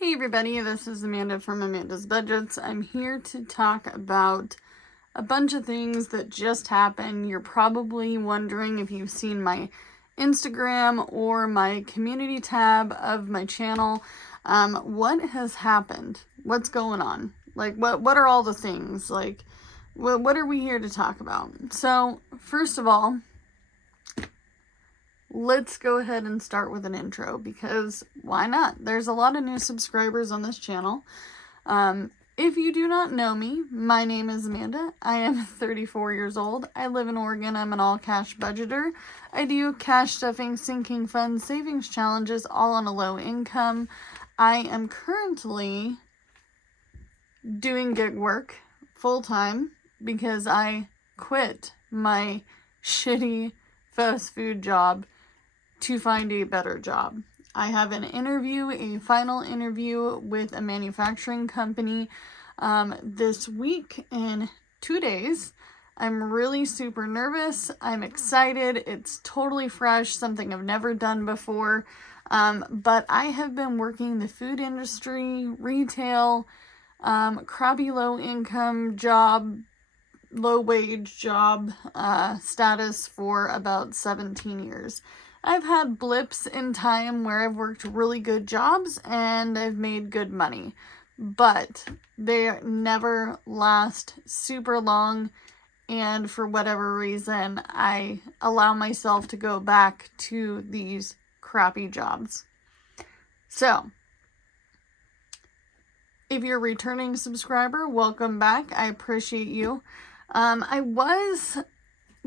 Hey everybody, this is Amanda from Amanda's Budgets. I'm here to talk about a bunch of things that just happened. You're probably wondering if you've seen my Instagram or my community tab of my channel. What has happened? What's going on? Like, what are all the things? Like, what are we here to talk about? So, first of all, let's go ahead and start with an intro, because why not? There's a lot of new subscribers on this channel. If you do not know me, my name is Amanda. I am 34 years old. I live in Oregon. I'm an all-cash budgeter. I do cash stuffing, sinking funds, savings challenges, all on a low income. I am currently doing gig work full-time because I quit my shitty fast food job to find a better job. I have an interview, a final interview with a manufacturing company this week in 2 days. I'm really super nervous. I'm excited. It's totally fresh, something I've never done before. But I have been working the food industry, retail, crappy low income job, low wage job status for about 17 years. I've had blips in time where I've worked really good jobs and I've made good money, but they never last super long, and for whatever reason, I allow myself to go back to these crappy jobs. So, if you're a returning subscriber, welcome back. I appreciate you. I was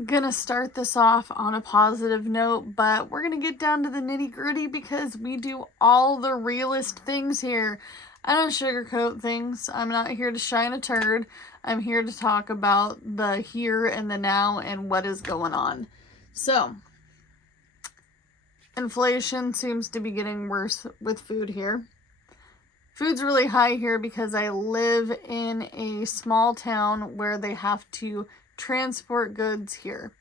gonna start this off on a positive note, but we're gonna get down to the nitty-gritty because we do all the realist things here. I don't sugarcoat things. I'm not here to shine a turd. I'm here to talk about the here and the now and what is going on. So, inflation seems to be getting worse with food here. Food's really high here because I live in a small town where they have to transport goods here.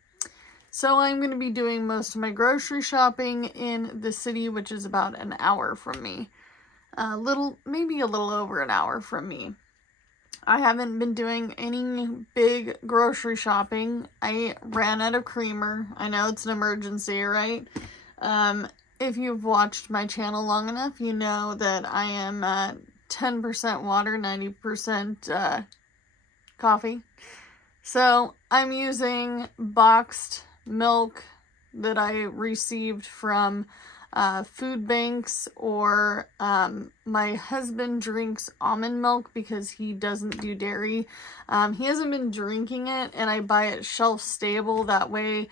So I'm going to be doing most of my grocery shopping in the city, which is about an hour from me. Maybe a little over an hour from me. I haven't been doing any big grocery shopping. I ran out of creamer. I know it's an emergency, right? If you've watched my channel long enough, you know that I am 10% water, 90% coffee. So I'm using boxed milk that I received from food banks, or my husband drinks almond milk because he doesn't do dairy. He hasn't been drinking it, and I buy it shelf stable. That way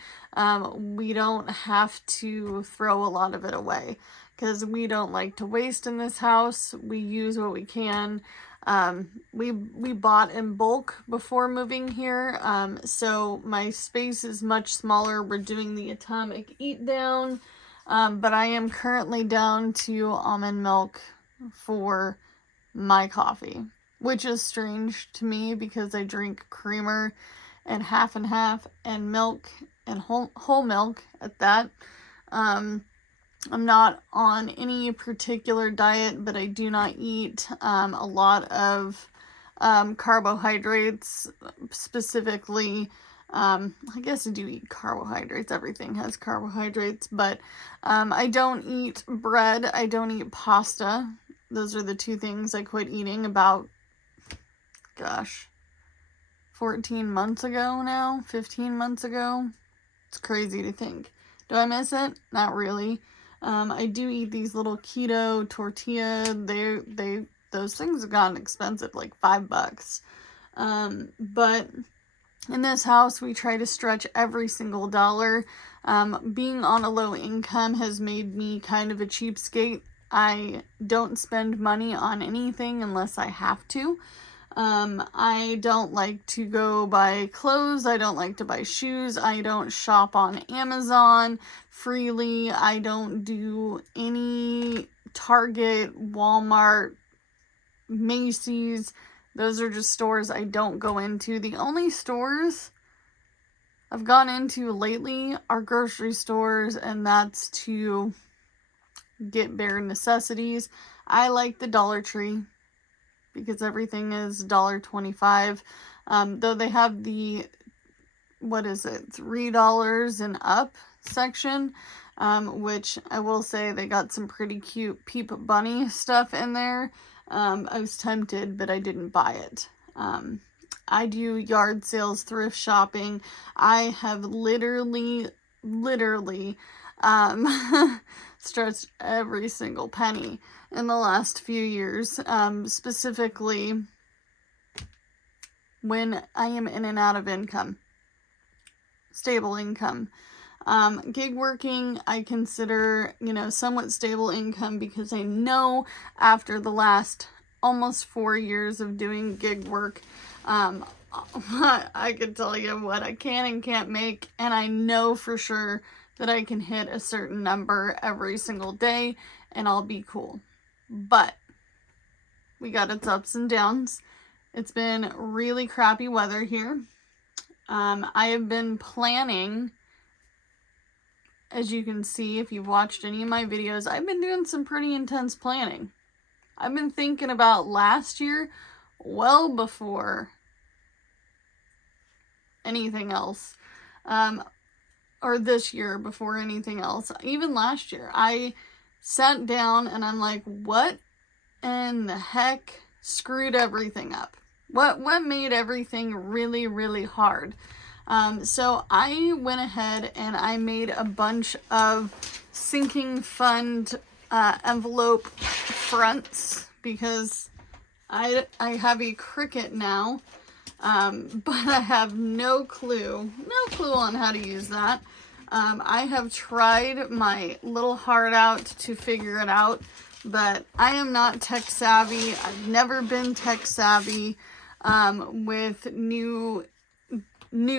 we don't have to throw a lot of it away, because we don't like to waste in this house. We use what we can. We bought in bulk before moving here, so my space is much smaller. We're doing the atomic eat down, but I am currently down to almond milk for my coffee, which is strange to me because I drink creamer and half and milk and whole milk at that. I'm not on any particular diet, but I do not eat a lot of carbohydrates, specifically. I guess I do eat carbohydrates. Everything has carbohydrates, but I don't eat bread. I don't eat pasta. Those are the two things I quit eating about, 14 months ago now, 15 months ago. It's crazy to think. Do I miss it? Not really. I do eat these little keto tortilla. Those things have gotten expensive, like $5. But in this house, we try to stretch every single dollar. Being on a low income has made me kind of a cheapskate. I don't spend money on anything unless I have to. I don't like to go buy clothes. I don't like to buy shoes. I don't shop on Amazon freely. I don't do any Target, Walmart, Macy's. Those are just stores I don't go into. The only stores I've gone into lately are grocery stores, and that's to get bare necessities. I like the Dollar Tree because everything is $1.25. Though they have the, what is it, $3 and up section, which I will say they got some pretty cute Peep Bunny stuff in there. I was tempted, but I didn't buy it. I do yard sales, thrift shopping. I have literally stretched every single penny in the last few years, specifically when I am in and out of income, stable income. Gig working, I consider, somewhat stable income because I know after the last almost 4 years of doing gig work, I can tell you what I can and can't make, and I know for sure that I can hit a certain number every single day and I'll be cool. But we got its ups and downs. It's been really crappy weather here. I have been planning, as you can see if you've watched any of my videos, I've been doing some pretty intense planning. I've been thinking about last year well before anything else, or this year before anything else. Even last year, I sat down and I'm like, what in the heck screwed everything up? What made everything really, really hard? So I went ahead and I made a bunch of sinking fund envelope fronts because I have a Cricut now, but I have no clue on how to use that. I have tried my little heart out to figure it out, but I am not tech savvy. I've never been tech savvy with new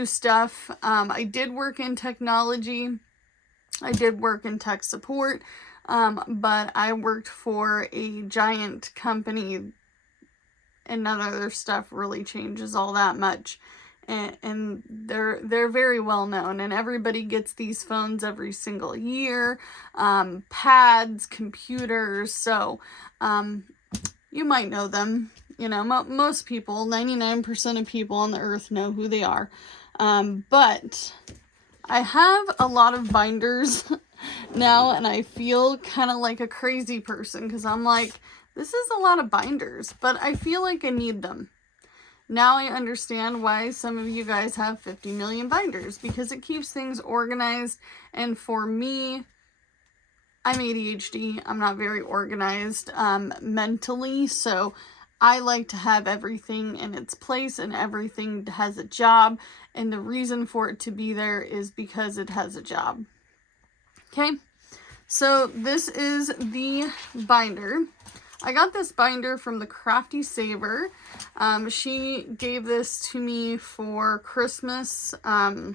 stuff. I did work in technology. I did work in tech support, but I worked for a giant company and none of their stuff really changes all that much. And they're very well known, and everybody gets these phones every single year, pads, computers, so you might know them. Most people, 99% of people on the earth know who they are. But I have a lot of binders now, and I feel kind of like a crazy person because I'm like, this is a lot of binders, but I feel like I need them. Now I understand why some of you guys have 50 million binders, because it keeps things organized. And for me, I'm ADHD. I'm not very organized mentally, so I like to have everything in its place and everything has a job. And the reason for it to be there is because it has a job. Okay, so this is the binder. I got this binder from the Crafty Saver. She gave this to me for Christmas. I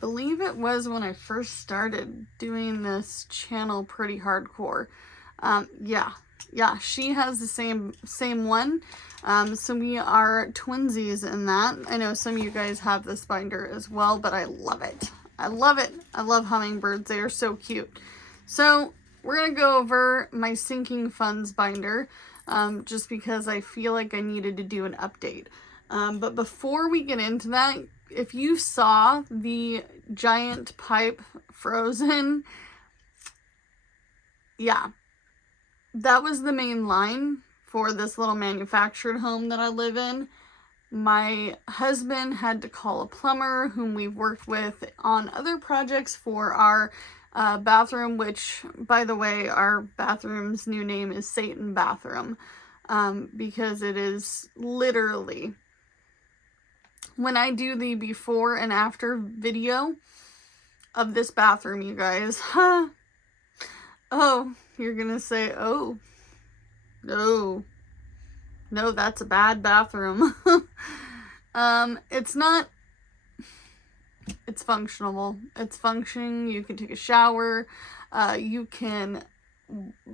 believe it was when I first started doing this channel pretty hardcore. Yeah, she has the same one. So we are twinsies in that. I know some of you guys have this binder as well, but I love it. I love it. I love hummingbirds. They are so cute. So we're going to go over my sinking funds binder, just because I feel like I needed to do an update. But before we get into that, if you saw the giant pipe frozen, yeah, that was the main line for this little manufactured home that I live in. My husband had to call a plumber whom we've worked with on other projects for our bathroom, which, by the way, our bathroom's new name is Satan Bathroom, because it is literally, when I do the before and after video of this bathroom, you guys, oh, you're gonna say, oh, no, that's a bad bathroom. It's not. It's functional. It's functioning. You can take a shower. You can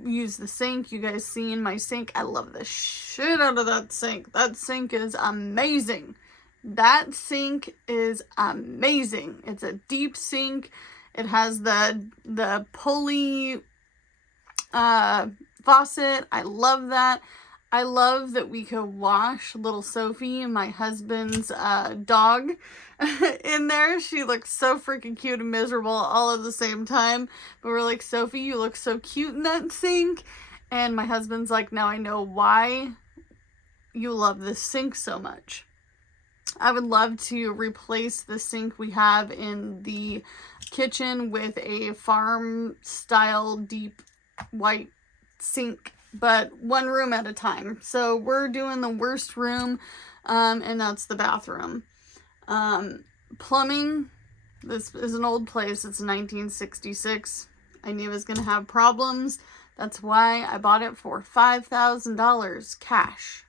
use the sink. You guys seen my sink. I love the shit out of that sink. That sink is amazing. That sink is amazing. It's a deep sink. It has the pulley faucet. I love that. I love that we could wash little Sophie, my husband's dog, in there. She looks so freaking cute and miserable all at the same time. But we're like, Sophie, you look so cute in that sink. And my husband's like, now I know why you love this sink so much. I would love to replace the sink we have in the kitchen with a farm style deep white sink, but one room at a time. So we're doing the worst room, and that's the bathroom. Plumbing, this is an old place. It's 1966. I knew it was going to have problems. That's why I bought it for $5,000 cash.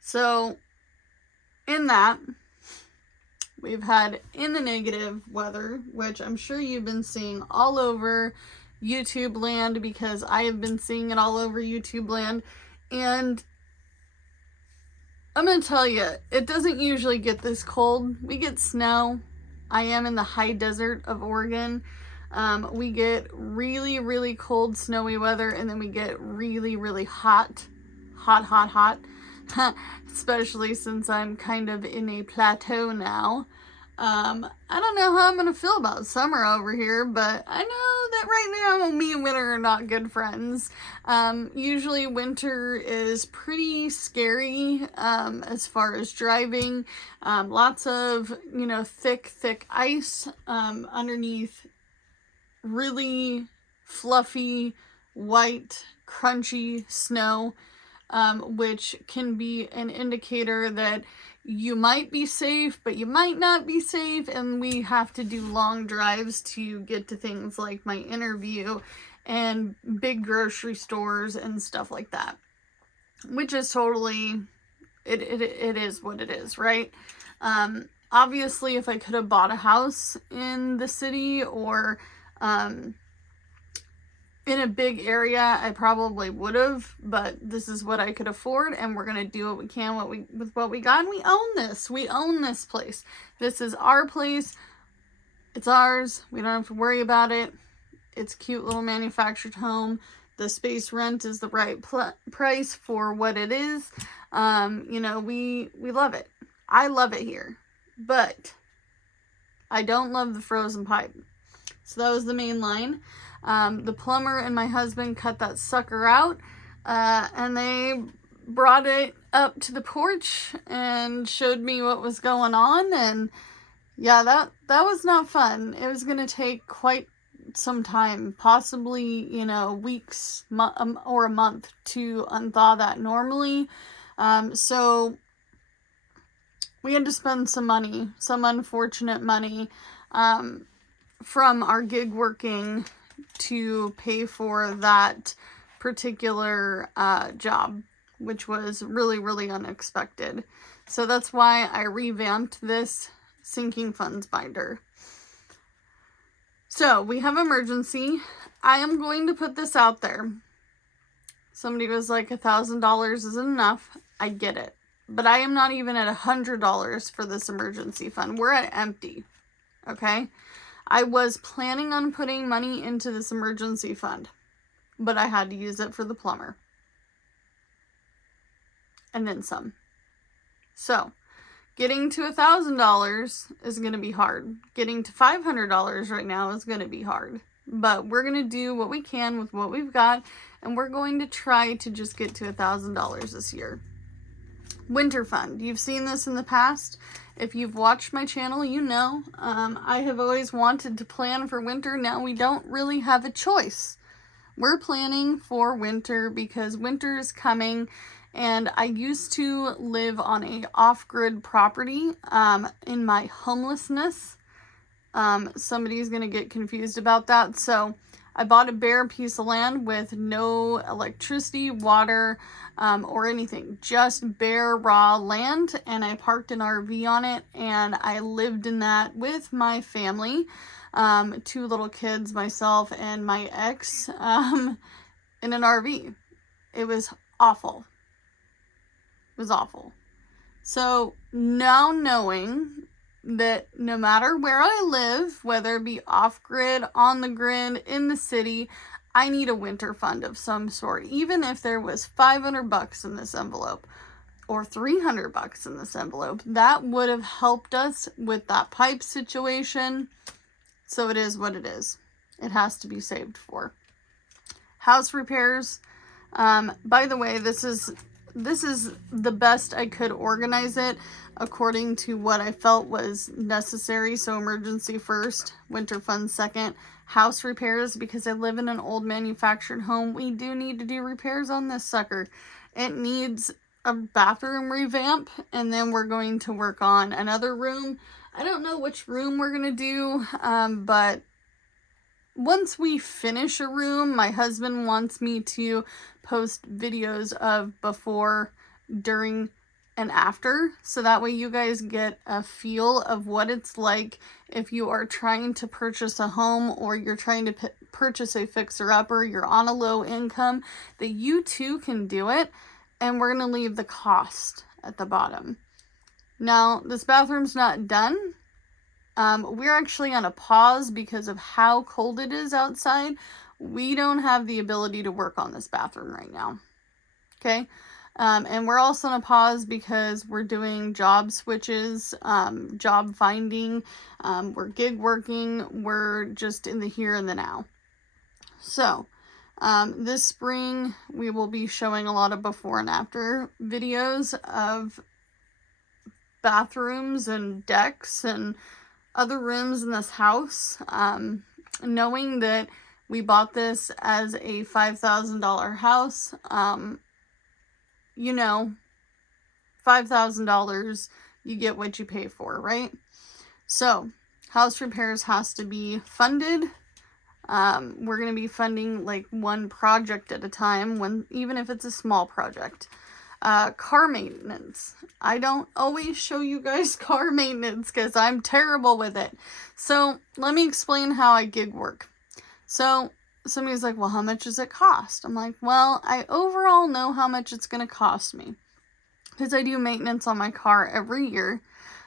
So in that, we've had in the negative weather, which I'm sure you've been seeing all over YouTube land, because I have been seeing it all over YouTube land. And I'm going to tell you, it doesn't usually get this cold. We get snow. I am in the high desert of Oregon. We get really, really cold, snowy weather, and then we get really, really hot. Especially since I'm kind of in a plateau now. I don't know how I'm going to feel about summer over here, but I know that right now me and winter are not good friends. Usually winter is pretty scary as far as driving. Lots of, thick ice underneath really fluffy, white, crunchy snow. Which can be an indicator that you might be safe, but you might not be safe, and we have to do long drives to get to things like my interview and big grocery stores and stuff like that, which is totally, it is what it is, right? Obviously, if I could have bought a house in the city or in a big area, I probably would have, but this is what I could afford, and we're gonna do what we can with what we got, and we own this. We own this place. This is our place. It's ours. We don't have to worry about it. It's a cute little manufactured home. The space rent is the right price for what it is. We love it. I love it here, but I don't love the frozen pipe. So that was the main line. The plumber and my husband cut that sucker out, and they brought it up to the porch and showed me what was going on, and yeah, that was not fun. It was going to take quite some time, possibly, weeks or a month to unthaw that normally. So we had to spend some money, some unfortunate money, from our gig working to pay for that particular job, which was really, really unexpected. So that's why I revamped this sinking funds binder. So we have emergency. I am going to put this out there. Somebody was like, $1,000 isn't enough. I get it. But I am not even at $100 for this emergency fund. We're at empty. Okay? I was planning on putting money into this emergency fund, but I had to use it for the plumber. And then some. So, getting to $1,000 is going to be hard. Getting to $500 right now is going to be hard. But we're going to do what we can with what we've got, and we're going to try to just get to $1,000 this year. Winter fund. You've seen this in the past. If you've watched my channel, you know I have always wanted to plan for winter. Now we don't really have a choice. We're planning for winter because winter is coming, and I used to live on a off-grid property in my homelessness. Somebody's going to get confused about that. So I bought a bare piece of land with no electricity, water, or anything, just bare raw land, and I parked an RV on it, and I lived in that with my family, 2 little kids, myself and my ex, in an RV. It was awful. It was awful. So now knowing that no matter where I live, whether it be off-grid, on the grid, in the city, I need a winter fund of some sort. Even if there was $500 in this envelope or $300 in this envelope, that would have helped us with that pipe situation. So it is what it is. It has to be saved for. House repairs. By the way, this is the best I could organize it according to what I felt was necessary. So emergency first, winter fund second, house repairs, because I live in an old manufactured home. We do need to do repairs on this sucker. It needs a bathroom revamp, and then we're going to work on another room. I don't know which room we're going to do, but once we finish a room, my husband wants me to post videos of before, during, and after, so that way you guys get a feel of what it's like if you are trying to purchase a home, or you're trying to purchase a fixer-upper, you're on a low income, that you too can do it, and we're going to leave the cost at the bottom. Now, this bathroom's not done. We're actually on a pause because of how cold it is outside. We don't have the ability to work on this bathroom right now. Okay? And we're also on a pause because we're doing job switches, job finding, we're gig working, we're just in the here and the now. So, this spring, we will be showing a lot of before and after videos of bathrooms and decks and other rooms in this house. Knowing that we bought this as a $5,000 house, you know, $5,000, you get what you pay for, right? So, house repairs has to be funded. We're going to be funding like one project at a time, even if it's a small project. Car maintenance. I don't always show you guys car maintenance because I'm terrible with it. So let me explain how I gig work. So somebody's like, well, how much does it cost? I'm like, well, I overall know how much it's going to cost me because I do maintenance on my car every year.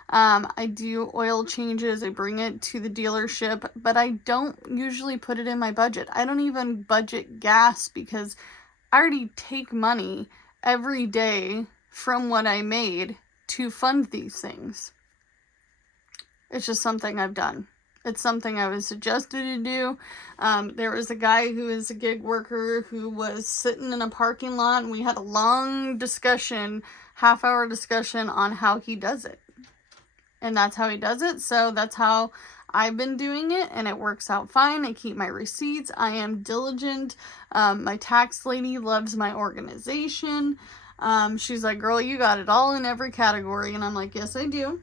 I do oil changes. I bring it to the dealership, but I don't usually put it in my budget. I don't even budget gas because I already take money every day from what I made to fund these things. It's just something I've done. It's something I was suggested to do. There was a guy who is a gig worker who was sitting in a parking lot, and we had a long discussion, half-hour discussion on how he does it. And that's how he does it, so that's how I've been doing it, and it works out fine. I keep my receipts. I am diligent. My tax lady loves my organization. She's like, girl, you got it all in every category. And I'm like, yes, I do.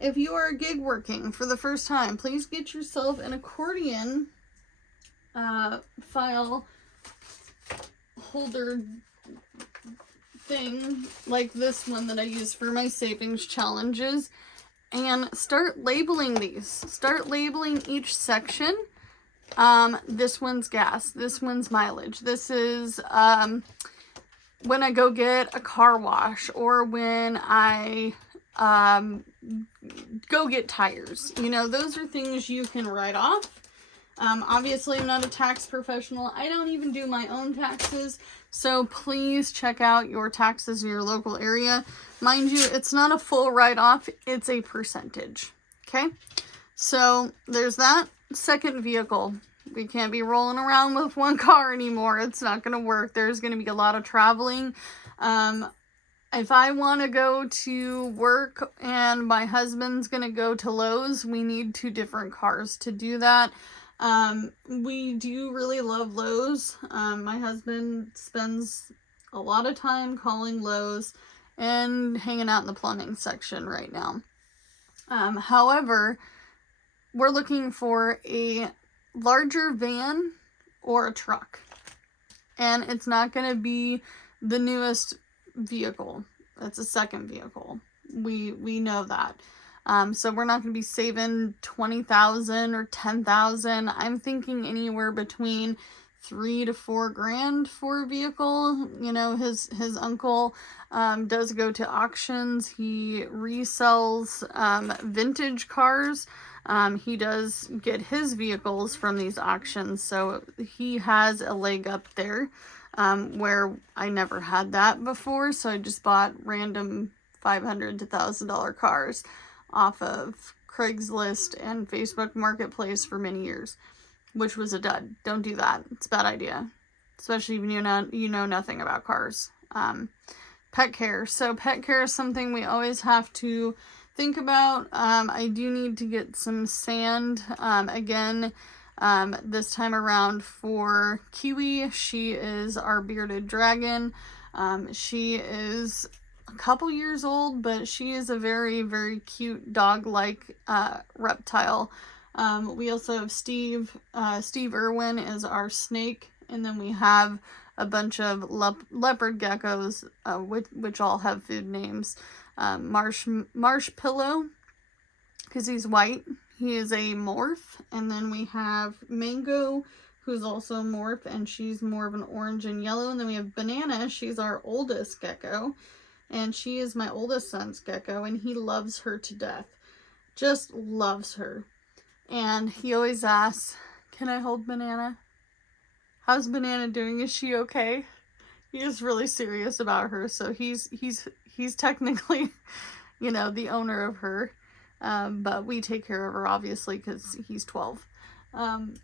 If you are gig working for the first time, please get yourself an accordion file holder thing like this one that I use for my savings challenges. And start labeling these. Start labeling each section. This one's gas. This one's mileage. This is when I go get a car wash, or when I go get tires. You know, those are things you can write off. Obviously, I'm not a tax professional. I don't even do my own taxes. So please check out your taxes in your local area. Mind you, it's not a full write-off. It's a percentage. Okay? So there's that. Second vehicle. We can't be rolling around with one car anymore. It's not going to work. There's going to be a lot of traveling. If I want to go to work and my husband's going to go to Lowe's, we need two different cars to do that. We do really love Lowe's. My husband spends a lot of time calling Lowe's and hanging out in the plumbing section right now. However, we're looking for a larger van or a truck. And it's not going to be the newest vehicle. That's a second vehicle. We know that. So we're not going to be saving $20,000 or $10,000. I'm thinking anywhere between $3 to $4 grand for a vehicle. You know, his uncle does go to auctions. He resells vintage cars. He does get his vehicles from these auctions, so he has a leg up there, where I never had that before. So I just bought random $500 to $1,000 cars off of Craigslist and Facebook Marketplace for many years, which was a dud. Don't do that. It's a bad idea, especially when you know nothing about cars. Pet care. So pet care is something we always have to think about. I do need to get some sand again this time around for Kiwi. She is our bearded dragon. She is a couple years old, but she is a very, very cute dog-like reptile. We also have Steve. Steve Irwin is our snake, and then we have a bunch of leopard geckos, which all have food names. Marsh Pillow, because he's white. He is a morph. And then we have Mango, who's also a morph, and she's more of an orange and yellow. And then we have Banana. She's our oldest gecko, and she is my oldest son's gecko, and he loves her to death. Just loves her. And he always asks, "Can I hold Banana? How's Banana doing? Is she okay?" He is really serious about her, so he's technically, you know, the owner of her, but we take care of her, obviously, because he's 12, and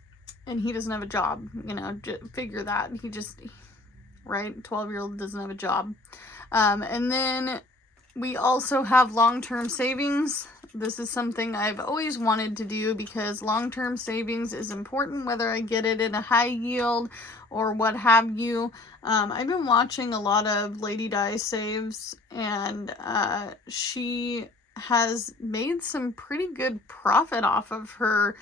he doesn't have a job, you know, figure that, right, 12-year-old doesn't have a job. And then we also have long-term savings. This is something I've always wanted to do because long-term savings is important, whether I get it in a high yield or what have you. I've been watching a lot of Lady Di saves, and she has made some pretty good profit off of her,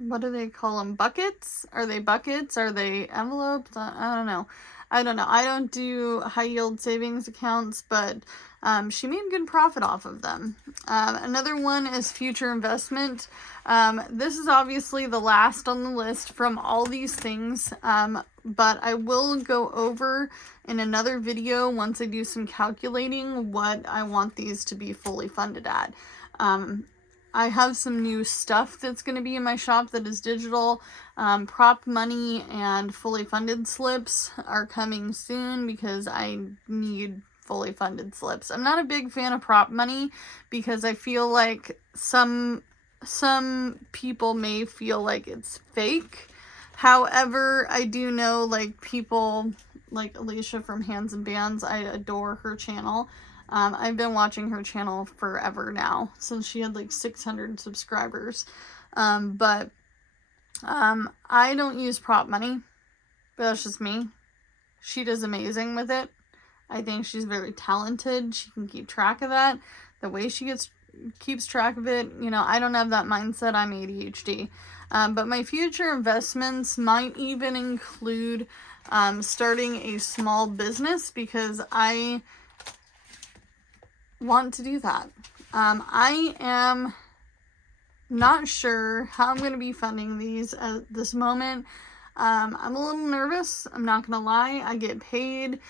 what do they call them? Buckets? Are they buckets? Are they envelopes? I don't know. I don't do high yield savings accounts, but she made good profit off of them. Another one is future investment. This is obviously the last on the list from all these things, but I will go over in another video once I do some calculating what I want these to be fully funded at. I have some new stuff that's going to be in my shop that is digital. Prop money and fully funded slips are coming soon because I need fully funded slips. I'm not a big fan of prop money because I feel like some people may feel like it's fake. However, I do know, like, people like Alicia from Hands and Bands, I adore her channel. I've been watching her channel forever now, since she had like 600 subscribers. But I don't use prop money, but that's just me. She does amazing with it. I think she's very talented. She can keep track of that. The way she keeps track of it, you know, I don't have that mindset. I'm ADHD. But my future investments might even include starting a small business because I want to do that. I am not sure how I'm going to be funding these at this moment. I'm a little nervous. I'm not going to lie. I get paid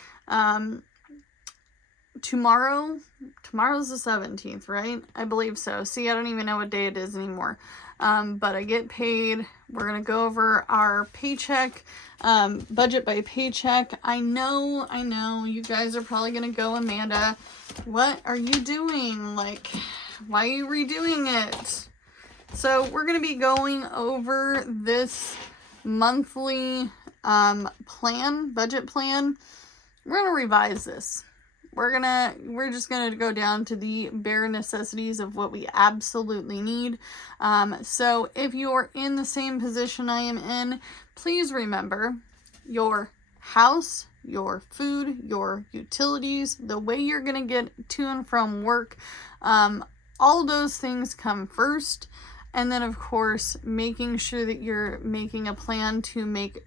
tomorrow. Tomorrow's the 17th, right? I believe so. See, I don't even know what day it is anymore. But I get paid. We're going to go over our paycheck, budget by paycheck. I know, you guys are probably going to go, "Amanda, what are you doing? Like, why are you redoing it?" So we're going to be going over this monthly budget plan. We're going to revise this. We're just going to go down to the bare necessities of what we absolutely need. So if you're in the same position I am in, please remember your house, your food, your utilities, the way you're going to get to and from work, all those things come first. And then, of course, making sure that you're making a plan to make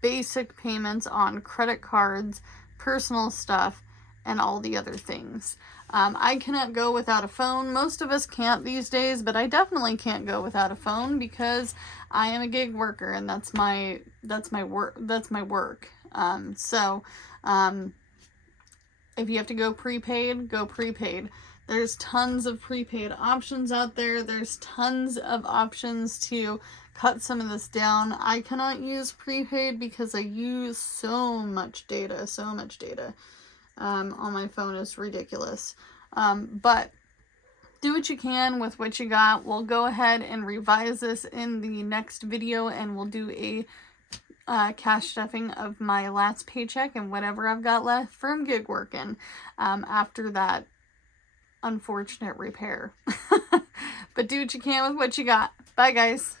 basic payments on credit cards, personal stuff, and all the other things. I cannot go without a phone. Most of us can't these days, but I definitely can't go without a phone because I am a gig worker and that's my work. If you have to go prepaid, go prepaid. There's tons of prepaid options out there. There's tons of options to cut some of this down. I cannot use prepaid because I use so much data on my phone. Is ridiculous. But do what you can with what you got. We'll go ahead and revise this in the next video, and we'll do a cash stuffing of my last paycheck and whatever I've got left from gig working after that unfortunate repair. But do what you can with what you got. Bye, guys.